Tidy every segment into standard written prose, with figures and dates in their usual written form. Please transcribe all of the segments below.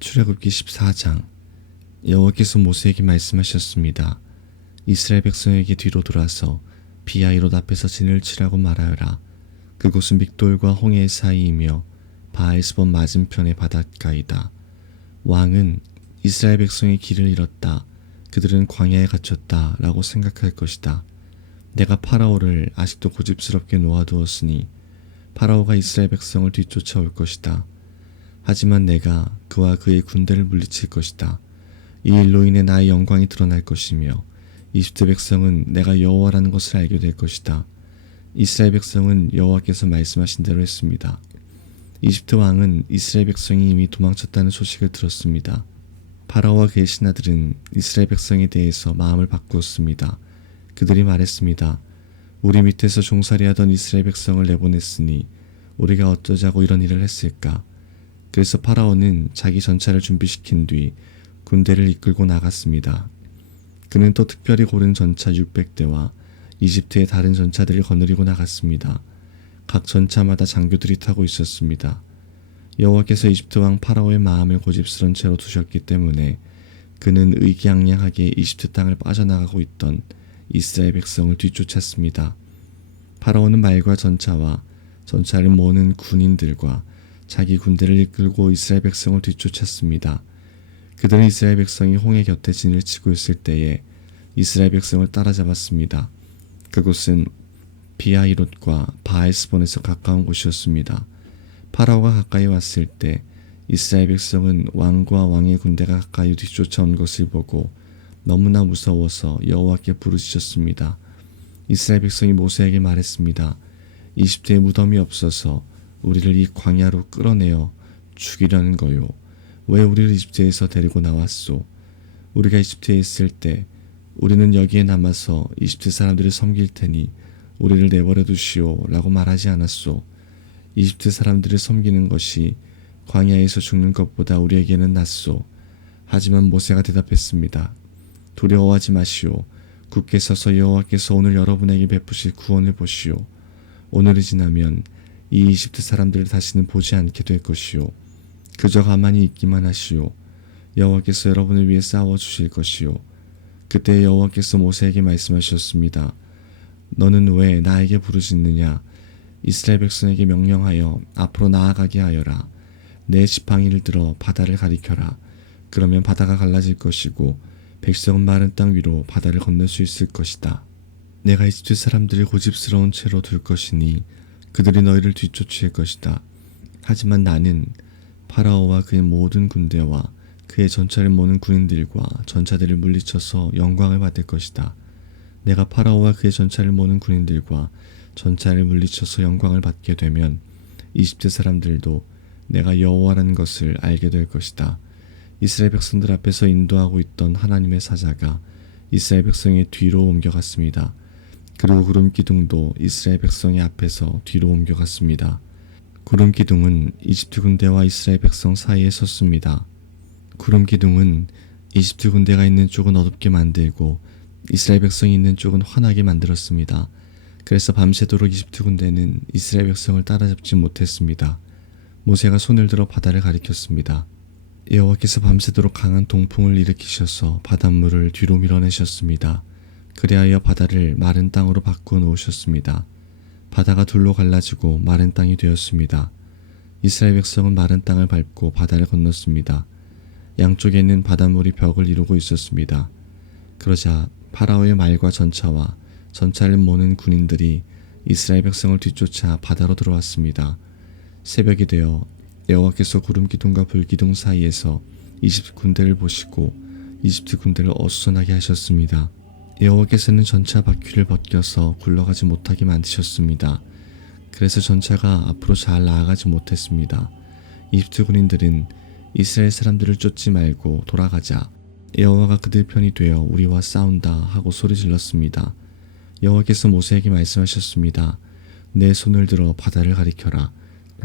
출애굽기 14장. 여호와께서 모세에게 말씀하셨습니다. 이스라엘 백성에게 뒤로 돌아서 비하이롯 앞에서 진을 치라고 말하여라. 그곳은 믹돌과 홍해 사이이며 바알스본 맞은편의 바닷가이다. 왕은 이스라엘 백성이 길을 잃었다, 그들은 광야에 갇혔다 라고 생각할 것이다. 내가 파라오를 아직도 고집스럽게 놓아두었으니 파라오가 이스라엘 백성을 뒤쫓아올 것이다. 하지만 내가 그와 그의 군대를 물리칠 것이다. 이 일로 인해 나의 영광이 드러날 것이며 이집트 백성은 내가 여호와라는 것을 알게 될 것이다. 이스라엘 백성은 여호와께서 말씀하신 대로 했습니다. 이집트 왕은 이스라엘 백성이 이미 도망쳤다는 소식을 들었습니다. 파라오와 그의 신하들은 이스라엘 백성에 대해서 마음을 바꾸었습니다. 그들이 말했습니다. 우리 밑에서 종살이하던 이스라엘 백성을 내보냈으니 우리가 어쩌자고 이런 일을 했을까? 그래서 파라오는 자기 전차를 준비시킨 뒤 군대를 이끌고 나갔습니다. 그는 또 특별히 고른 전차 600대와 이집트의 다른 전차들을 거느리고 나갔습니다. 각 전차마다 장교들이 타고 있었습니다. 여호와께서 이집트 왕 파라오의 마음을 고집스런 채로 두셨기 때문에 그는 의기양양하게 이집트 땅을 빠져나가고 있던 이스라엘 백성을 뒤쫓았습니다. 파라오는 말과 전차와 전차를 모으는 군인들과 자기 군대를 이끌고 이스라엘 백성을 뒤쫓았습니다. 그들은 이스라엘 백성이 홍해 곁에 진을 치고 있을 때에 이스라엘 백성을 따라잡았습니다. 그곳은 비하이롯과 바알스본에서 가까운 곳이었습니다. 파라오가 가까이 왔을 때 이스라엘 백성은 왕과 왕의 군대가 가까이 뒤쫓아온 것을 보고 너무나 무서워서 여호와께 부르짖었습니다. 이스라엘 백성이 모세에게 말했습니다. 이집트에 무덤이 없어서 우리를 이 광야로 끌어내어 죽이려는 거요. 왜 우리를 이집트에서 데리고 나왔소? 우리가 이집트에 있을 때 우리는 여기에 남아서 이집트 사람들을 섬길 테니 우리를 내버려 두시오 라고 말하지 않았소. 이집트 사람들을 섬기는 것이 광야에서 죽는 것보다 우리에게는 낫소. 하지만 모세가 대답했습니다. 두려워하지 마시오. 굳게 서서 여호와께서 오늘 여러분에게 베푸실 구원을 보시오. 오늘이 지나면 이 이집트 사람들을 다시는 보지 않게 될 것이오. 그저 가만히 있기만 하시오. 여호와께서 여러분을 위해 싸워주실 것이오. 그때 여호와께서 모세에게 말씀하셨습니다. 너는 왜 나에게 부르짖느냐? 이스라엘 백성에게 명령하여 앞으로 나아가게 하여라. 내 지팡이를 들어 바다를 가리켜라. 그러면 바다가 갈라질 것이고 백성은 마른 땅 위로 바다를 건널 수 있을 것이다. 내가 이집트 사람들을 고집스러운 채로 둘 것이니 그들이 너희를 뒤쫓을 것이다. 하지만 나는 파라오와 그의 모든 군대와 그의 전차를 모는 군인들과 전차들을 물리쳐서 영광을 받을 것이다. 내가 파라오와 그의 전차를 모는 군인들과 전차를 물리쳐서 영광을 받게 되면 이집트 사람들도 내가 여호와라는 것을 알게 될 것이다. 이스라엘 백성들 앞에서 인도하고 있던 하나님의 사자가 이스라엘 백성의 뒤로 옮겨갔습니다. 그리고 구름 기둥도 이스라엘 백성의 앞에서 뒤로 옮겨갔습니다. 구름 기둥은 이집트 군대와 이스라엘 백성 사이에 섰습니다. 구름 기둥은 이집트 군대가 있는 쪽은 어둡게 만들고 이스라엘 백성이 있는 쪽은 환하게 만들었습니다. 그래서 밤새도록 이집트 군대는 이스라엘 백성을 따라잡지 못했습니다. 모세가 손을 들어 바다를 가리켰습니다. 여호와께서 밤새도록 강한 동풍을 일으키셔서 바닷물을 뒤로 밀어내셨습니다. 그리하여 바다를 마른 땅으로 바꾸어 놓으셨습니다. 바다가 둘로 갈라지고 마른 땅이 되었습니다. 이스라엘 백성은 마른 땅을 밟고 바다를 건넜습니다. 양쪽에는 바닷물이 벽을 이루고 있었습니다. 그러자 파라오의 말과 전차와 전차를 모는 군인들이 이스라엘 백성을 뒤쫓아 바다로 들어왔습니다. 새벽이 되어 여호와께서 구름 기둥과 불 기둥 사이에서 이집트 군대를 보시고 이집트 군대를 어수선하게 하셨습니다. 여호와께서는 전차 바퀴를 벗겨서 굴러가지 못하게 만드셨습니다. 그래서 전차가 앞으로 잘 나아가지 못했습니다. 이집트 군인들은 이스라엘 사람들을 쫓지 말고 돌아가자. 여호와가 그들 편이 되어 우리와 싸운다 하고 소리질렀습니다. 여호와께서 모세에게 말씀하셨습니다. 내 손을 들어 바다를 가리켜라.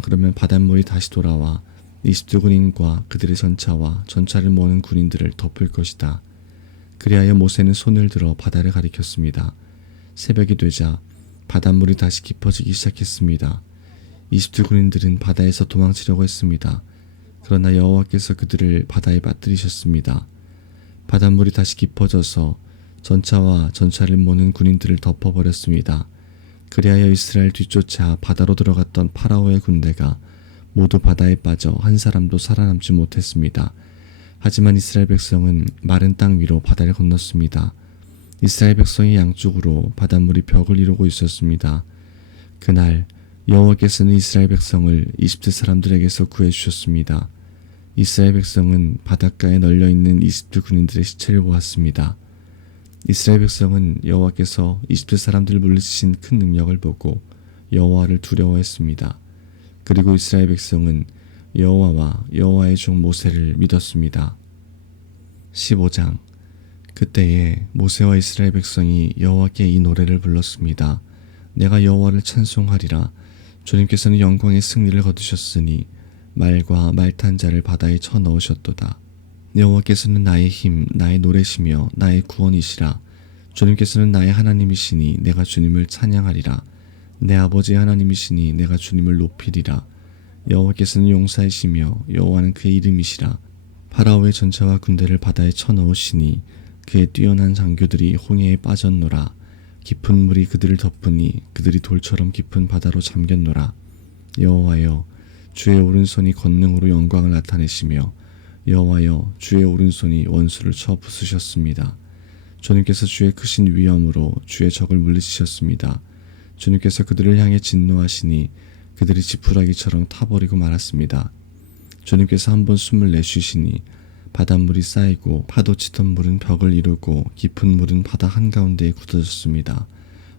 그러면 바닷물이 다시 돌아와 이집트 군인과 그들의 전차와 전차를 모는 군인들을 덮을 것이다. 그리하여 모세는 손을 들어 바다를 가리켰습니다. 새벽이 되자 바닷물이 다시 깊어지기 시작했습니다. 이집트 군인들은 바다에서 도망치려고 했습니다. 그러나 여호와께서 그들을 바다에 빠뜨리셨습니다. 바닷물이 다시 깊어져서 전차와 전차를 모는 군인들을 덮어버렸습니다. 그리하여 이스라엘 뒤쫓아 바다로 들어갔던 파라오의 군대가 모두 바다에 빠져 한 사람도 살아남지 못했습니다. 하지만 이스라엘 백성은 마른 땅 위로 바다를 건넜습니다. 이스라엘 백성이 양쪽으로 바닷물이 벽을 이루고 있었습니다. 그날 여호와께서는 이스라엘 백성을 이집트 사람들에게서 구해주셨습니다. 이스라엘 백성은 바닷가에 널려있는 이집트 군인들의 시체를 보았습니다. 이스라엘 백성은 여호와께서 이집트 사람들을 물리치신 큰 능력을 보고 여호와를 두려워했습니다. 그리고 이스라엘 백성은 여호와와 여호와의 종 모세를 믿었습니다. 15장. 그때에 모세와 이스라엘 백성이 여호와께 이 노래를 불렀습니다. 내가 여호와를 찬송하리라. 주님께서는 영광의 승리를 거두셨으니 말과 말 탄 자를 바다에 쳐 넣으셨도다. 여호와께서는 나의 힘, 나의 노래시며 나의 구원이시라. 주님께서는 나의 하나님이시니 내가 주님을 찬양하리라. 내 아버지의 하나님이시니 내가 주님을 높이리라. 여호와께서는 용사이시며 여호와는 그의 이름이시라. 파라오의 전차와 군대를 바다에 쳐 넣으시니 그의 뛰어난 장교들이 홍해에 빠졌노라. 깊은 물이 그들을 덮으니 그들이 돌처럼 깊은 바다로 잠겼노라. 여호와여, 주의 오른손이 권능으로 영광을 나타내시며 여호와여, 주의 오른손이 원수를 쳐 부수셨습니다. 주님께서 주의 크신 위엄으로 주의 적을 물리치셨습니다. 주님께서 그들을 향해 진노하시니 그들이 지푸라기처럼 타버리고 말았습니다. 주님께서 한번 숨을 내쉬시니 바닷물이 쌓이고 파도 치던 물은 벽을 이루고 깊은 물은 바다 한가운데에 굳어졌습니다.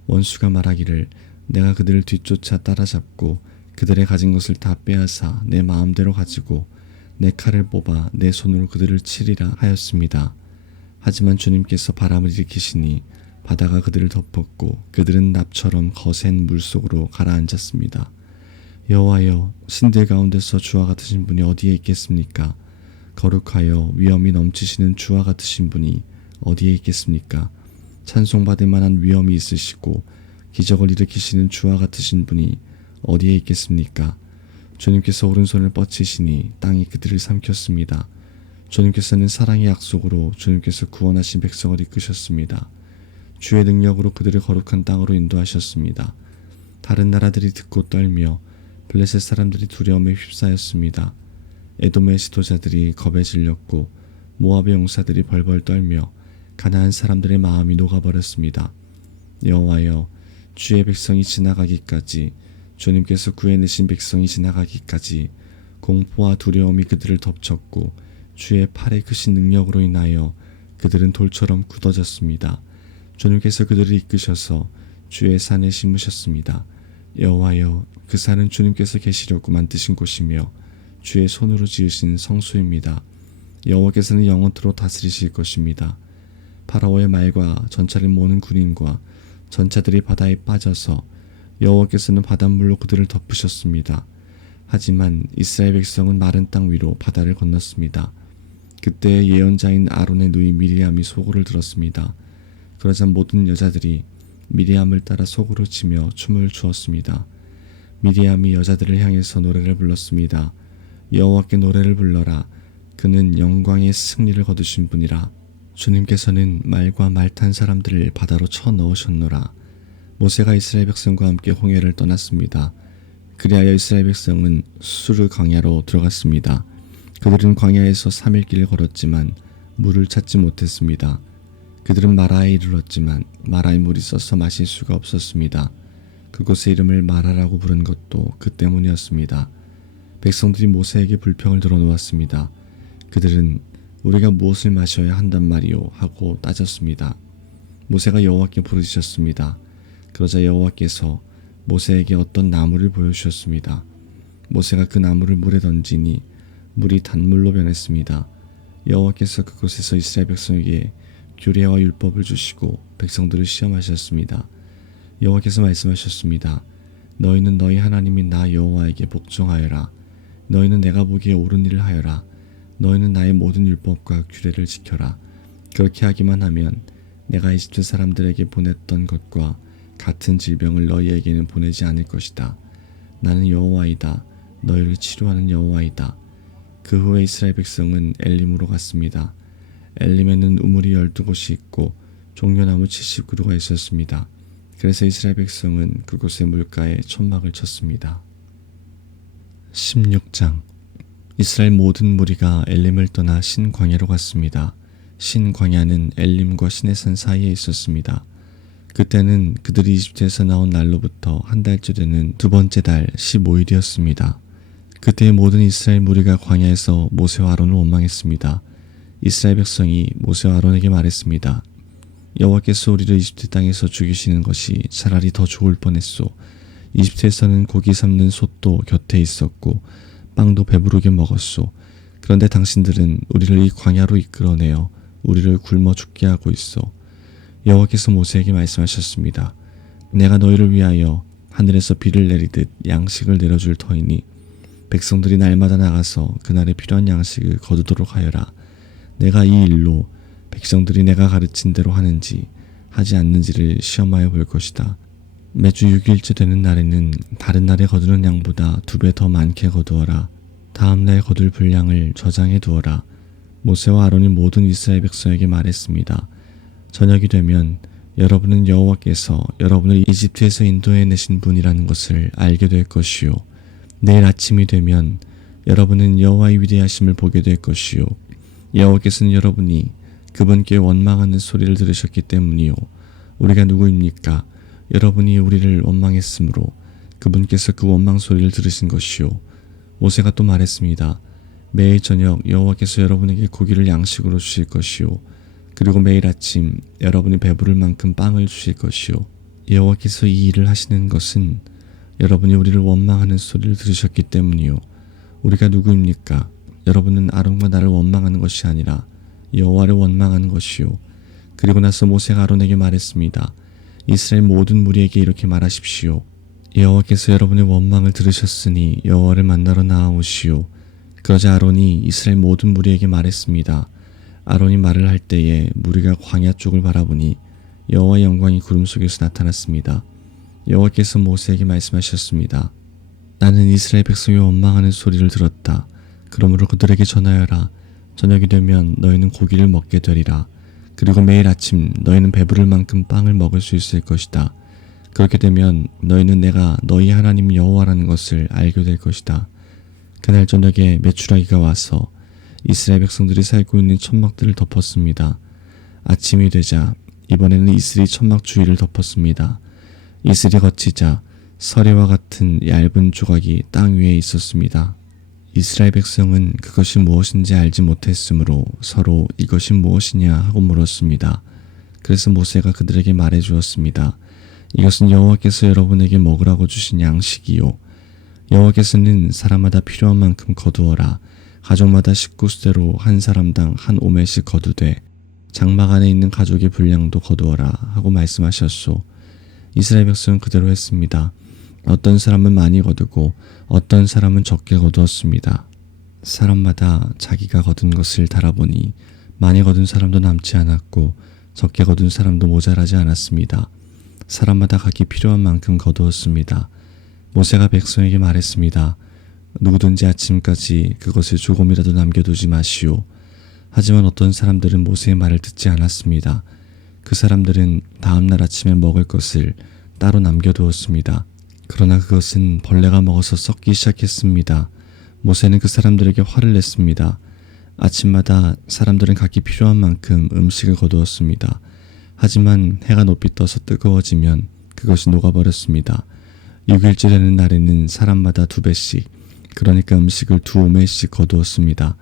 원수가 말하기를 내가 그들을 뒤쫓아 따라잡고 그들의 가진 것을 다 빼앗아 내 마음대로 가지고 내 칼을 뽑아 내 손으로 그들을 치리라 하였습니다. 하지만 주님께서 바람을 일으키시니 바다가 그들을 덮었고 그들은 납처럼 거센 물속으로 가라앉았습니다. 여호와여, 신들 가운데서 주와 같으신 분이 어디에 있겠습니까? 거룩하여 위엄이 넘치시는 주와 같으신 분이 어디에 있겠습니까? 찬송받을 만한 위엄이 있으시고 기적을 일으키시는 주와 같으신 분이 어디에 있겠습니까? 주님께서 오른손을 뻗치시니 땅이 그들을 삼켰습니다. 주님께서는 사랑의 약속으로 주님께서 구원하신 백성을 이끄셨습니다. 주의 능력으로 그들을 거룩한 땅으로 인도하셨습니다. 다른 나라들이 듣고 떨며 블레셋 사람들이 두려움에 휩싸였습니다. 에돔의 지도자들이 겁에 질렸고 모압의 용사들이 벌벌 떨며 가나안 사람들의 마음이 녹아버렸습니다. 여호와여, 주의 백성이 지나가기까지, 주님께서 구해내신 백성이 지나가기까지 공포와 두려움이 그들을 덮쳤고 주의 팔의 크신 능력으로 인하여 그들은 돌처럼 굳어졌습니다. 주님께서 그들을 이끄셔서 주의 산에 심으셨습니다. 여호와여, 그 산은 주님께서 계시려고 만드신 곳이며 주의 손으로 지으신 성소입니다. 여호와께서는 영원토록 다스리실 것입니다. 파라오의 말과 전차를 모는 군인과 전차들이 바다에 빠져서 여호와께서는 바닷물로 그들을 덮으셨습니다. 하지만 이스라엘 백성은 마른 땅 위로 바다를 건넜습니다. 그때 예언자인 아론의 누이 미리암이 소고를 들었습니다. 그러자 모든 여자들이 미리암을 따라 소고를 치며 춤을 추었습니다. 미리암이 여자들을 향해서 노래를 불렀습니다. 여호와께 노래를 불러라. 그는 영광의 승리를 거두신 분이라. 주님께서는 말과 말 탄 사람들을 바다로 쳐 넣으셨노라. 모세가 이스라엘 백성과 함께 홍해를 떠났습니다. 그리하여 이스라엘 백성은 수르 광야로 들어갔습니다. 그들은 광야에서 3일 길을 걸었지만 물을 찾지 못했습니다. 그들은 마라에 이르렀지만 마라의 물이 써서 마실 수가 없었습니다. 그곳의 이름을 마라라고 부른 것도 그 때문이었습니다. 백성들이 모세에게 불평을 들어놓았습니다. 그들은 우리가 무엇을 마셔야 한단 말이오 하고 따졌습니다. 모세가 여호와께 부르짖었습니다. 그러자 여호와께서 모세에게 어떤 나무를 보여주셨습니다. 모세가 그 나무를 물에 던지니 물이 단물로 변했습니다. 여호와께서 그곳에서 이스라엘 백성에게 규례와 율법을 주시고 백성들을 시험하셨습니다. 여호와께서 말씀하셨습니다. 너희는 너희 하나님인 나 여호와에게 복종하여라. 너희는 내가 보기에 옳은 일을 하여라. 너희는 나의 모든 율법과 규례를 지켜라. 그렇게 하기만 하면 내가 이집트 사람들에게 보냈던 것과 같은 질병을 너희에게는 보내지 않을 것이다. 나는 여호와이다. 너희를 치료하는 여호와이다. 그 후에 이스라엘 백성은 엘림으로 갔습니다. 엘림에는 우물이 12곳이 있고 종려나무 70그루가 있었습니다. 그래서 이스라엘 백성은 그곳의 물가에 천막을 쳤습니다. 16장. 이스라엘 모든 무리가 엘림을 떠나 신광야로 갔습니다. 신광야는 엘림과 시내산 사이에 있었습니다. 그때는 그들이 이집트에서 나온 날로부터 한 달째 되는 두 번째 달 15일이었습니다. 그때 모든 이스라엘 무리가 광야에서 모세와 아론을 원망했습니다. 이스라엘 백성이 모세와 아론에게 말했습니다. 여호와께서 우리를 이집트 땅에서 죽이시는 것이 차라리 더 좋을 뻔했소. 이집트에서는 고기 삶는 솥도 곁에 있었고 빵도 배부르게 먹었소. 그런데 당신들은 우리를 이 광야로 이끌어내어 우리를 굶어 죽게 하고 있어. 여호와께서 모세에게 말씀하셨습니다. 내가 너희를 위하여 하늘에서 비를 내리듯 양식을 내려줄 터이니 백성들이 날마다 나가서 그날에 필요한 양식을 거두도록 하여라. 내가 이 일로 백성들이 내가 가르친 대로 하는지 하지 않는지를 시험하여 볼 것이다. 매주 6일째 되는 날에는 다른 날에 거두는 양보다 2배 더 많게 거두어라. 다음 날 거둘 분량을 저장해 두어라. 모세와 아론이 모든 이스라엘 백성에게 말했습니다. 저녁이 되면 여러분은 여호와께서 여러분을 이집트에서 인도해 내신 분이라는 것을 알게 될 것이요. 내일 아침이 되면 여러분은 여호와의 위대하심을 보게 될 것이요. 여호와께서는 여러분이 그분께 원망하는 소리를 들으셨기 때문이요. 우리가 누구입니까? 여러분이 우리를 원망했으므로 그분께서 그 원망 소리를 들으신 것이요. 모세가 또 말했습니다. 매일 저녁 여호와께서 여러분에게 고기를 양식으로 주실 것이요. 그리고 매일 아침 여러분이 배부를 만큼 빵을 주실 것이요. 여호와께서 이 일을 하시는 것은 여러분이 우리를 원망하는 소리를 들으셨기 때문이요. 우리가 누구입니까? 여러분은 아론과 나를 원망하는 것이 아니라 여호와를 원망하는 것이요. 그리고 나서 모세가 아론에게 말했습니다. 이스라엘 모든 무리에게 이렇게 말하십시오. 여호와께서 여러분의 원망을 들으셨으니 여호와를 만나러 나아오시오. 그러자 아론이 이스라엘 모든 무리에게 말했습니다. 아론이 말을 할 때에 무리가 광야 쪽을 바라보니 여호와의 영광이 구름 속에서 나타났습니다. 여호와께서 모세에게 말씀하셨습니다. 나는 이스라엘 백성이 원망하는 소리를 들었다. 그러므로 그들에게 전하여라. 저녁이 되면 너희는 고기를 먹게 되리라. 그리고 매일 아침 너희는 배부를 만큼 빵을 먹을 수 있을 것이다. 그렇게 되면 너희는 내가 너희 하나님 여호와라는 것을 알게 될 것이다. 그날 저녁에 메추라기가 와서 이스라엘 백성들이 살고 있는 천막들을 덮었습니다. 아침이 되자 이번에는 이슬이 천막 주위를 덮었습니다. 이슬이 걷히자 서리와 같은 얇은 조각이 땅 위에 있었습니다. 이스라엘 백성은 그것이 무엇인지 알지 못했으므로 서로 이것이 무엇이냐 하고 물었습니다. 그래서 모세가 그들에게 말해 주었습니다. 이것은 여호와께서 여러분에게 먹으라고 주신 양식이요. 여호와께서는 사람마다 필요한 만큼 거두어라. 가족마다 식구수대로 한 사람당 한 오멜씩 거두되 장막 안에 있는 가족의 분량도 거두어라 하고 말씀하셨소. 이스라엘 백성은 그대로 했습니다. 어떤 사람은 많이 거두고 어떤 사람은 적게 거두었습니다. 사람마다 자기가 거둔 것을 달아보니 많이 거둔 사람도 남지 않았고 적게 거둔 사람도 모자라지 않았습니다. 사람마다 각기 필요한 만큼 거두었습니다. 모세가 백성에게 말했습니다. 누구든지 아침까지 그것을 조금이라도 남겨두지 마시오. 하지만 어떤 사람들은 모세의 말을 듣지 않았습니다. 그 사람들은 다음날 아침에 먹을 것을 따로 남겨두었습니다. 그러나 그것은 벌레가 먹어서 썩기 시작했습니다. 모세는 그 사람들에게 화를 냈습니다. 아침마다 사람들은 각기 필요한 만큼 음식을 거두었습니다. 하지만 해가 높이 떠서 뜨거워지면 그것이 녹아버렸습니다. 6일째 되는 날에는 사람마다 2배씩, 그러니까 음식을 2오멜씩 거두었습니다.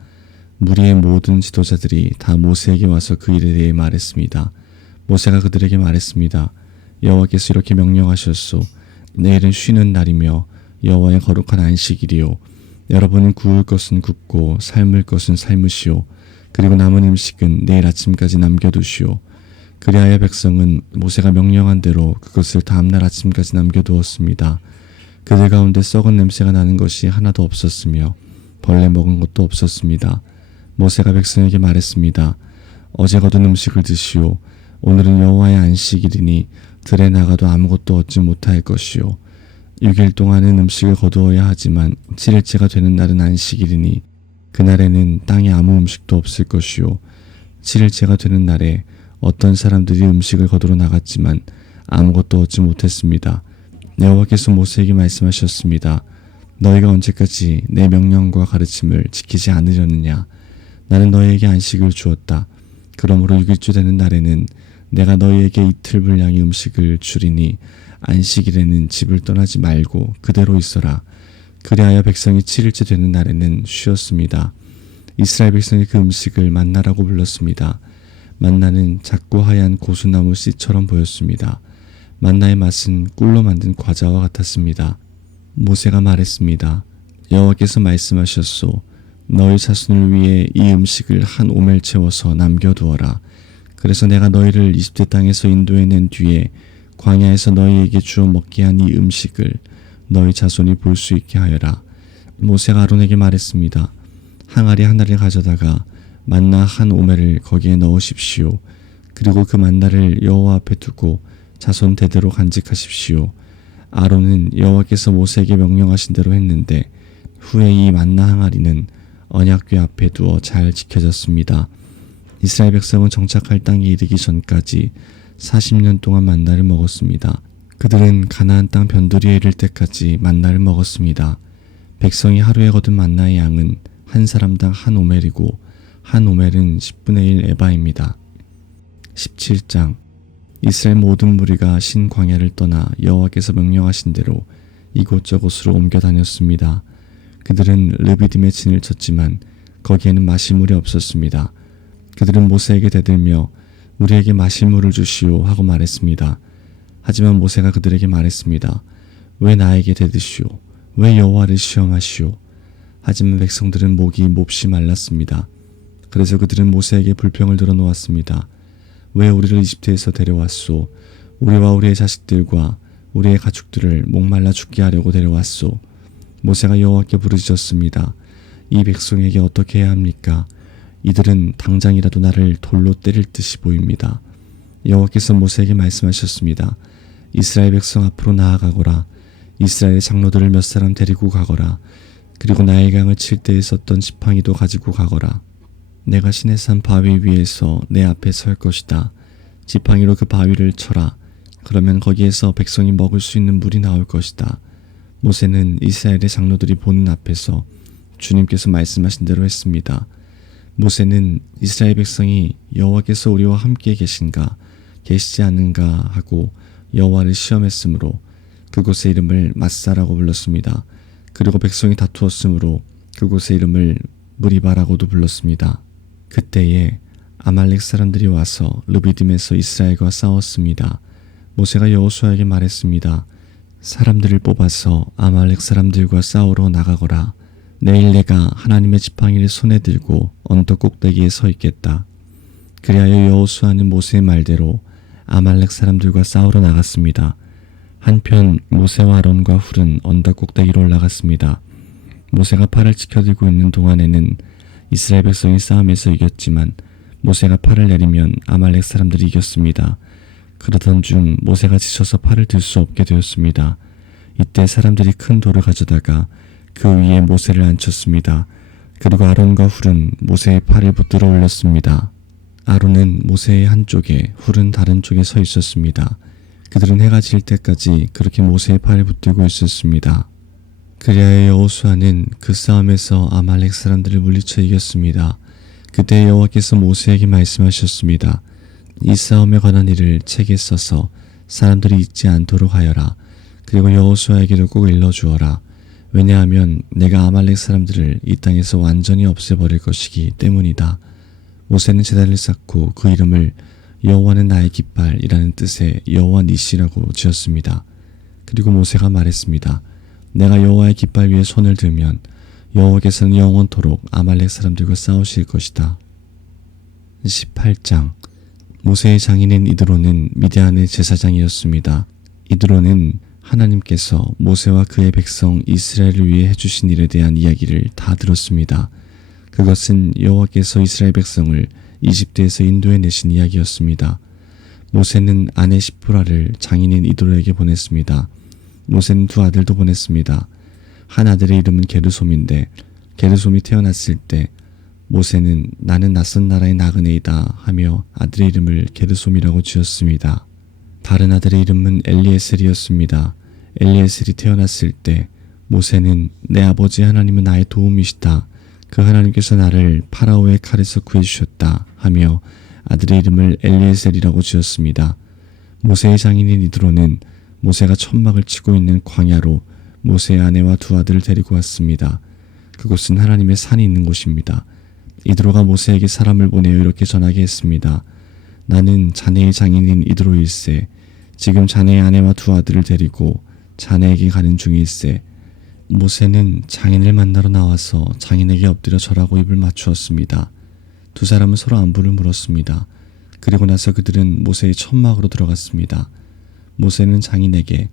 무리의 모든 지도자들이 다 모세에게 와서 그 일에 대해 말했습니다. 모세가 그들에게 말했습니다. 여호와께서 이렇게 명령하셨소. 내일은 쉬는 날이며 여호와의 거룩한 안식일이요. 여러분은 구울 것은 굽고 삶을 것은 삶으시오. 그리고 남은 음식은 내일 아침까지 남겨두시오. 그리하여 백성은 모세가 명령한 대로 그것을 다음날 아침까지 남겨두었습니다. 그들 가운데 썩은 냄새가 나는 것이 하나도 없었으며 벌레 먹은 것도 없었습니다. 모세가 백성에게 말했습니다. 어제 거둔 음식을 드시오. 오늘은 여호와의 안식일이니 들에 나가도 아무것도 얻지 못할 것이요. 6일 동안은 음식을 거두어야 하지만 7일째가 되는 날은 안식일이니 그날에는 땅에 아무 음식도 없을 것이요 7일째가 되는 날에 어떤 사람들이 음식을 거두러 나갔지만 아무것도 얻지 못했습니다. 여호와께서 모세에게 말씀하셨습니다. 너희가 언제까지 내 명령과 가르침을 지키지 않으려느냐. 나는 너희에게 안식을 주었다. 그러므로 6일째 되는 날에는 내가 너희에게 이틀 분량의 음식을 주리니 안식일에는 집을 떠나지 말고 그대로 있어라. 그리하여 백성이 7일째 되는 날에는 쉬었습니다. 이스라엘 백성이 그 음식을 만나라고 불렀습니다. 만나는 작고 하얀 고수나무 씨처럼 보였습니다. 만나의 맛은 꿀로 만든 과자와 같았습니다. 모세가 말했습니다. 여호와께서 말씀하셨소. 너희 자손을 위해 이 음식을 한 오멜 채워서 남겨두어라. 그래서 내가 너희를 이집트 땅에서 인도해낸 뒤에 광야에서 너희에게 주어 먹게 한 이 음식을 너희 자손이 볼 수 있게 하여라. 모세가 아론에게 말했습니다. 항아리 하나를 가져다가 만나 한 오멜을 거기에 넣으십시오. 그리고 그 만나를 여호와 앞에 두고 자손 대대로 간직하십시오. 아론은 여호와께서 모세에게 명령하신 대로 했는데 후에 이 만나 항아리는 언약궤 앞에 두어 잘 지켜졌습니다. 이스라엘 백성은 정착할 땅에 이르기 전까지 40년 동안 만나를 먹었습니다. 그들은 가나안 땅 변두리에 이를 때까지 만나를 먹었습니다. 백성이 하루에 거둔 만나의 양은 한 사람당 한 오멜이고 한 오멜은 10분의 1 에바입니다. 17장 이스라엘 모든 무리가 신 광야를 떠나 여호와께서 명령하신 대로 이곳저곳으로 옮겨 다녔습니다. 그들은 르비딤에 진을 쳤지만 거기에는 마실 물이 없었습니다. 그들은 모세에게 대들며 우리에게 마실 물을 주시오 하고 말했습니다. 하지만 모세가 그들에게 말했습니다. 왜 나에게 대드시오? 왜 여호와를 시험하시오? 하지만 백성들은 목이 몹시 말랐습니다. 그래서 그들은 모세에게 불평을 들어놓았습니다. 왜 우리를 이집트에서 데려왔소? 우리와 우리의 자식들과 우리의 가축들을 목말라 죽게 하려고 데려왔소. 모세가 여호와께 부르짖었습니다. 이 백성에게 어떻게 해야 합니까? 이들은 당장이라도 나를 돌로 때릴 듯이 보입니다. 여호와께서 모세에게 말씀하셨습니다. 이스라엘 백성 앞으로 나아가거라. 이스라엘의 장로들을 몇 사람 데리고 가거라. 그리고 나일강을 칠 때에 썼던 지팡이도 가지고 가거라. 내가 시내산 바위 위에서 내 앞에 설 것이다. 지팡이로 그 바위를 쳐라. 그러면 거기에서 백성이 먹을 수 있는 물이 나올 것이다. 모세는 이스라엘의 장로들이 보는 앞에서 주님께서 말씀하신 대로 했습니다. 모세는 이스라엘 백성이 여호와께서 우리와 함께 계신가 계시지 않은가 하고 여호와를 시험했으므로 그곳의 이름을 마사라고 불렀습니다. 그리고 백성이 다투었으므로 그곳의 이름을 무리바라고도 불렀습니다. 그때에 아말렉 사람들이 와서 르비딤에서 이스라엘과 싸웠습니다. 모세가 여호수아에게 말했습니다. 사람들을 뽑아서 아말렉 사람들과 싸우러 나가거라. 내일 내가 하나님의 지팡이를 손에 들고 언덕 꼭대기에 서 있겠다. 그리하여 여호수아는 모세의 말대로 아말렉 사람들과 싸우러 나갔습니다. 한편 모세와 아론과 훌은 언덕 꼭대기로 올라갔습니다. 모세가 팔을 지켜들고 있는 동안에는 이스라엘 백성이 싸움에서 이겼지만 모세가 팔을 내리면 아말렉 사람들이 이겼습니다. 그러던 중 모세가 지쳐서 팔을 들 수 없게 되었습니다. 이때 사람들이 큰 돌을 가져다가 그 위에 모세를 앉혔습니다. 그리고 아론과 훌은 모세의 팔을 붙들어 올렸습니다. 아론은 모세의 한쪽에 훌은 다른 쪽에 서 있었습니다. 그들은 해가 질 때까지 그렇게 모세의 팔을 붙들고 있었습니다. 그리하여 여호수아는 그 싸움에서 아말렉 사람들을 물리쳐 이겼습니다. 그때 여호와께서 모세에게 말씀하셨습니다. 이 싸움에 관한 일을 책에 써서 사람들이 잊지 않도록 하여라. 그리고 여호수아에게도 꼭 일러주어라. 왜냐하면 내가 아말렉 사람들을 이 땅에서 완전히 없애버릴 것이기 때문이다. 모세는 제단을 쌓고 그 이름을 여호와는 나의 깃발이라는 뜻의 여호와 니시라고 지었습니다. 그리고 모세가 말했습니다. 내가 여호와의 깃발 위에 손을 들면 여호와께서는 영원토록 아말렉 사람들과 싸우실 것이다. 18장 모세의 장인인 이드로는 미디안의 제사장이었습니다. 이드로는 하나님께서 모세와 그의 백성 이스라엘을 위해 해주신 일에 대한 이야기를 다 들었습니다. 그것은 여호와께서 이스라엘 백성을 이집트에서 인도해내신 이야기였습니다. 모세는 아내 시프라를 장인인 이드로에게 보냈습니다. 모세는 두 아들도 보냈습니다. 한 아들의 이름은 게르솜인데 게르솜이 태어났을 때 모세는 나는 낯선 나라의 나그네이다 하며 아들의 이름을 게르솜이라고 지었습니다. 다른 아들의 이름은 엘리에셀이었습니다. 엘리에셀이 태어났을 때 모세는 내 아버지 하나님은 나의 도움이시다. 그 하나님께서 나를 파라오의 칼에서 구해주셨다 하며 아들의 이름을 엘리에셀이라고 지었습니다. 모세의 장인인 이드로는 모세가 천막을 치고 있는 광야로 모세의 아내와 두 아들을 데리고 왔습니다. 그곳은 하나님의 산이 있는 곳입니다. 이드로가 모세에게 사람을 보내어 이렇게 전하게 했습니다. 나는 자네의 장인인 이드로일세. 지금 자네의 아내와 두 아들을 데리고 자네에게 가는 중일세. 모세는 장인을 만나러 나와서 장인에게 엎드려 절하고 입을 맞추었습니다. 두 사람은 서로 안부를 물었습니다. 그리고 나서 그들은 모세의 천막으로 들어갔습니다. 모세는 장인에게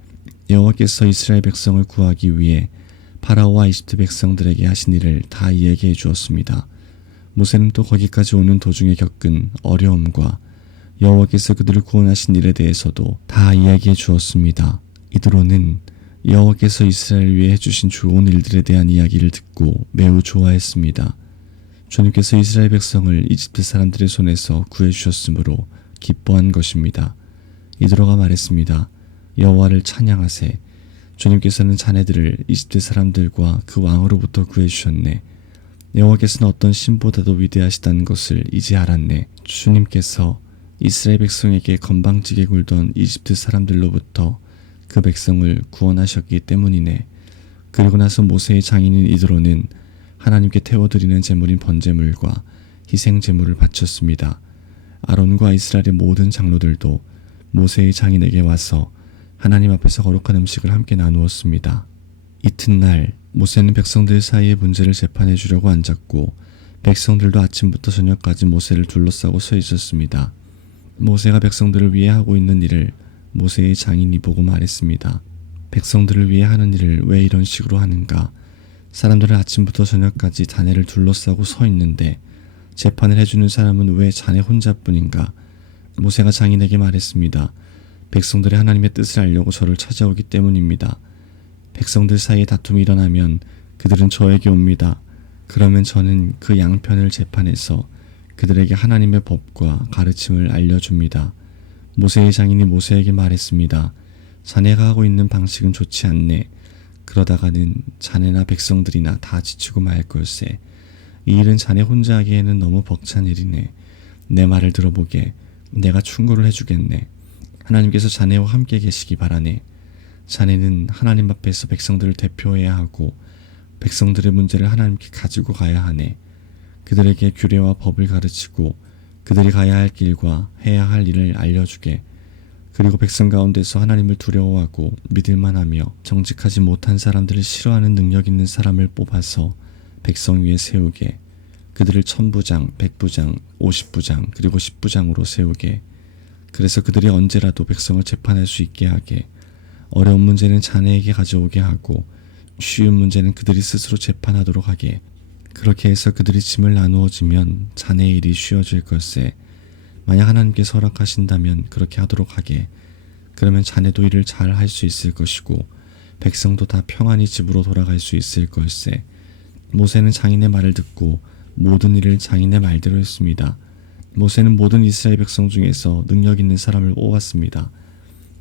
여호와께서 이스라엘 백성을 구하기 위해 파라오와 이집트 백성들에게 하신 일을 다 이야기해 주었습니다. 모세는 또 거기까지 오는 도중에 겪은 어려움과 여호와께서 그들을 구원하신 일에 대해서도 다 이야기해 주었습니다. 이드로는 여호와께서 이스라엘을 위해 해주신 좋은 일들에 대한 이야기를 듣고 매우 좋아했습니다. 주님께서 이스라엘 백성을 이집트 사람들의 손에서 구해주셨으므로 기뻐한 것입니다. 이드로가 말했습니다. 여호와를 찬양하세. 주님께서는 자네들을 이집트 사람들과 그 왕으로부터 구해주셨네. 여호와께서는 어떤 신보다도 위대하시다는 것을 이제 알았네. 주님께서 이스라엘 백성에게 건방지게 굴던 이집트 사람들로부터 그 백성을 구원하셨기 때문이네. 그리고 나서 모세의 장인인 이드로는 하나님께 태워드리는 제물인 번제물과 희생 제물을 바쳤습니다. 아론과 이스라엘의 모든 장로들도 모세의 장인에게 와서 하나님 앞에서 거룩한 음식을 함께 나누었습니다. 이튿날 모세는 백성들 사이의 문제를 재판해 주려고 앉았고 백성들도 아침부터 저녁까지 모세를 둘러싸고 서 있었습니다. 모세가 백성들을 위해 하고 있는 일을 모세의 장인이 보고 말했습니다. 백성들을 위해 하는 일을 왜 이런 식으로 하는가? 사람들은 아침부터 저녁까지 자네를 둘러싸고 서 있는데 재판을 해주는 사람은 왜 자네 혼자뿐인가? 모세가 장인에게 말했습니다. 백성들이 하나님의 뜻을 알려고 저를 찾아오기 때문입니다. 백성들 사이에 다툼이 일어나면 그들은 저에게 옵니다. 그러면 저는 그 양편을 재판해서 그들에게 하나님의 법과 가르침을 알려줍니다. 모세의 장인이 모세에게 말했습니다. 자네가 하고 있는 방식은 좋지 않네. 그러다가는 자네나 백성들이나 다 지치고 말 걸세. 이 일은 자네 혼자 하기에는 너무 벅찬 일이네. 내 말을 들어보게. 내가 충고를 해주겠네. 하나님께서 자네와 함께 계시기 바라네. 자네는 하나님 앞에서 백성들을 대표해야 하고 백성들의 문제를 하나님께 가지고 가야 하네. 그들에게 규례와 법을 가르치고 그들이 가야 할 길과 해야 할 일을 알려주게. 그리고 백성 가운데서 하나님을 두려워하고 믿을만하며 정직하지 못한 사람들을 싫어하는 능력 있는 사람을 뽑아서 백성 위에 세우게. 그들을 1000부장, 100부장, 50부장 그리고 10부장으로 세우게. 그래서 그들이 언제라도 백성을 재판할 수 있게 하게. 어려운 문제는 자네에게 가져오게 하고 쉬운 문제는 그들이 스스로 재판하도록 하게. 그렇게 해서 그들이 짐을 나누어지면 자네의 일이 쉬워질 걸세. 만약 하나님께서 허락하신다면 그렇게 하도록 하게. 그러면 자네도 일을 잘 할 수 있을 것이고 백성도 다 평안히 집으로 돌아갈 수 있을 걸세. 모세는 장인의 말을 듣고 모든 일을 장인의 말대로 했습니다. 모세는 모든 이스라엘 백성 중에서 능력 있는 사람을 뽑았습니다.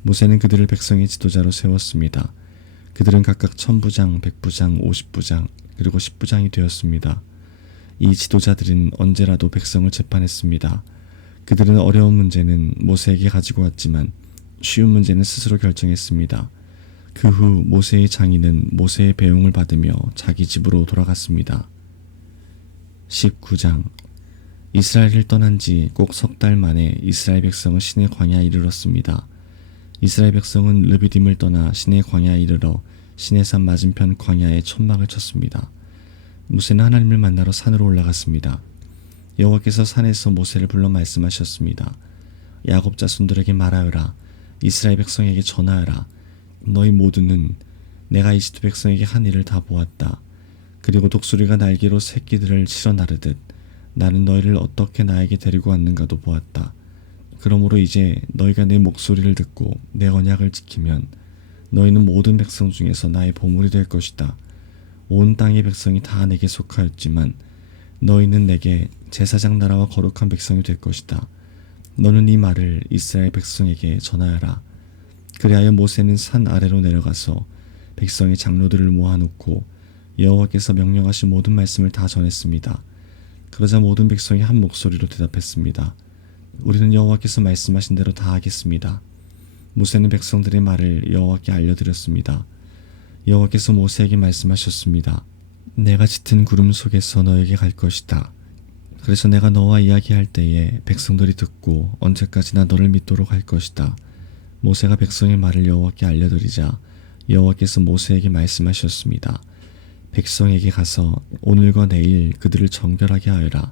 모세는 그들을 백성의 지도자로 세웠습니다. 그들은 각각 1000부장, 100부장, 50부장 그리고 10부장이 되었습니다. 이 지도자들은 언제라도 백성을 재판했습니다. 그들은 어려운 문제는 모세에게 가지고 왔지만 쉬운 문제는 스스로 결정했습니다. 그 후 모세의 장인은 모세의 배웅을 받으며 자기 집으로 돌아갔습니다. 19장. 이스라엘을 떠난 지 꼭 석 달 만에 이스라엘 백성은 신의 광야에 이르렀습니다. 이스라엘 백성은 르비딤을 떠나 신의 광야에 이르러 신의 산 맞은편 광야에 천막을 쳤습니다. 모세는 하나님을 만나러 산으로 올라갔습니다. 여호와께서 산에서 모세를 불러 말씀하셨습니다. 야곱 자손들에게 말하여라. 이스라엘 백성에게 전하여라. 너희 모두는 내가 이집트 백성에게 한 일을 다 보았다. 그리고 독수리가 날개로 새끼들을 실어 나르듯 나는 너희를 어떻게 나에게 데리고 왔는가도 보았다. 그러므로 이제 너희가 내 목소리를 듣고 내 언약을 지키면 너희는 모든 백성 중에서 나의 보물이 될 것이다. 온 땅의 백성이 다 내게 속하였지만 너희는 내게 제사장 나라와 거룩한 백성이 될 것이다. 너는 이 말을 이스라엘 백성에게 전하여라. 그리하여 모세는 산 아래로 내려가서 백성의 장로들을 모아놓고 여호와께서 명령하신 모든 말씀을 다 전했습니다. 그러자 모든 백성이 한 목소리로 대답했습니다. 우리는 여호와께서 말씀하신 대로 다 하겠습니다. 모세는 백성들의 말을 여호와께 알려드렸습니다. 여호와께서 모세에게 말씀하셨습니다. 내가 짙은 구름 속에서 너에게 갈 것이다. 그래서 내가 너와 이야기할 때에 백성들이 듣고 언제까지나 너를 믿도록 할 것이다. 모세가 백성의 말을 여호와께 알려드리자 여호와께서 모세에게 말씀하셨습니다. 백성에게 가서 오늘과 내일 그들을 정결하게 하여라.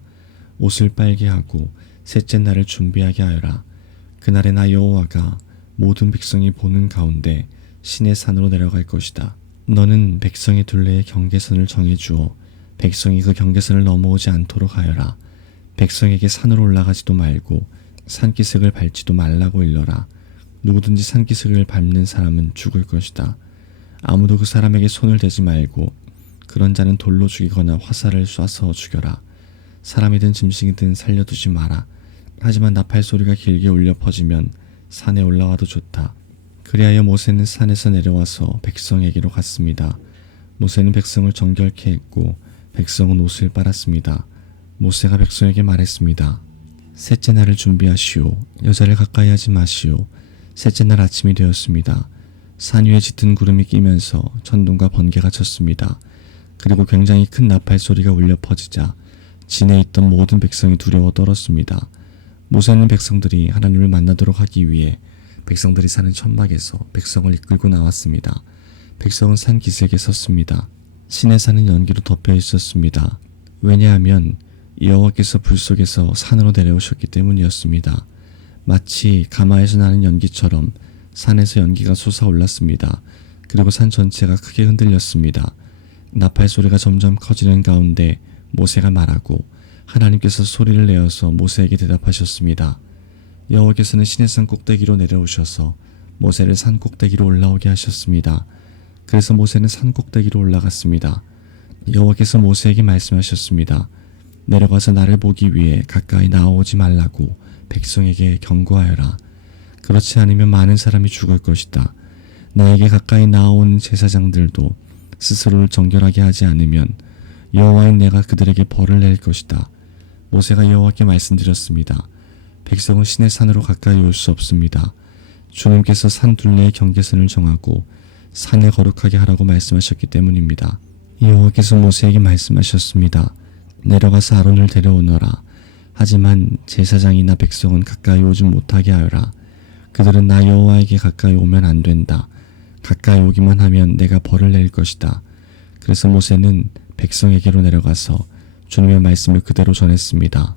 옷을 빨게 하고 셋째 날을 준비하게 하여라. 그날에 나 여호와가 모든 백성이 보는 가운데 시내 산으로 내려갈 것이다. 너는 백성의 둘레에 경계선을 정해주어 백성이 그 경계선을 넘어오지 않도록 하여라. 백성에게 산으로 올라가지도 말고 산기슭을 밟지도 말라고 일러라. 누구든지 산기슭을 밟는 사람은 죽을 것이다. 아무도 그 사람에게 손을 대지 말고 그런 자는 돌로 죽이거나 화살을 쏴서 죽여라. 사람이든 짐승이든 살려두지 마라. 하지만 나팔 소리가 길게 울려 퍼지면 산에 올라와도 좋다. 그리하여 모세는 산에서 내려와서 백성에게로 갔습니다. 모세는 백성을 정결케 했고 백성은 옷을 빨았습니다. 모세가 백성에게 말했습니다. 셋째 날을 준비하시오. 여자를 가까이 하지 마시오. 셋째 날 아침이 되었습니다. 산 위에 짙은 구름이 끼면서 천둥과 번개가 쳤습니다. 그리고 굉장히 큰 나팔 소리가 울려 퍼지자 진에 있던 모든 백성이 두려워 떨었습니다. 모세는 백성들이 하나님을 만나도록 하기 위해 백성들이 사는 천막에서 백성을 이끌고 나왔습니다. 백성은 산 기슭에 섰습니다. 시내 산은 연기로 덮여 있었습니다. 왜냐하면 여호와께서 불 속에서 산으로 내려오셨기 때문이었습니다. 마치 가마에서 나는 연기처럼 산에서 연기가 솟아올랐습니다. 그리고 산 전체가 크게 흔들렸습니다. 나팔 소리가 점점 커지는 가운데 모세가 말하고 하나님께서 소리를 내어서 모세에게 대답하셨습니다. 여호와께서는 시내산 꼭대기로 내려오셔서 모세를 산 꼭대기로 올라오게 하셨습니다. 그래서 모세는 산 꼭대기로 올라갔습니다. 여호와께서 모세에게 말씀하셨습니다. 내려가서 나를 보기 위해 가까이 나오지 말라고 백성에게 경고하여라. 그렇지 않으면 많은 사람이 죽을 것이다. 나에게 가까이 나아오는 제사장들도 스스로를 정결하게 하지 않으면 여호와인 내가 그들에게 벌을 낼 것이다. 모세가 여호와께 말씀드렸습니다. 백성은 시내 산으로 가까이 올 수 없습니다. 주님께서 산 둘레의 경계선을 정하고 산을 거룩하게 하라고 말씀하셨기 때문입니다. 여호와께서 모세에게 말씀하셨습니다. 내려가서 아론을 데려오너라. 하지만 제사장이나 백성은 가까이 오지 못하게 하여라. 그들은 나 여호와에게 가까이 오면 안 된다. 가까이 오기만 하면 내가 벌을 낼 것이다. 그래서 모세는 백성에게로 내려가서 주님의 말씀을 그대로 전했습니다.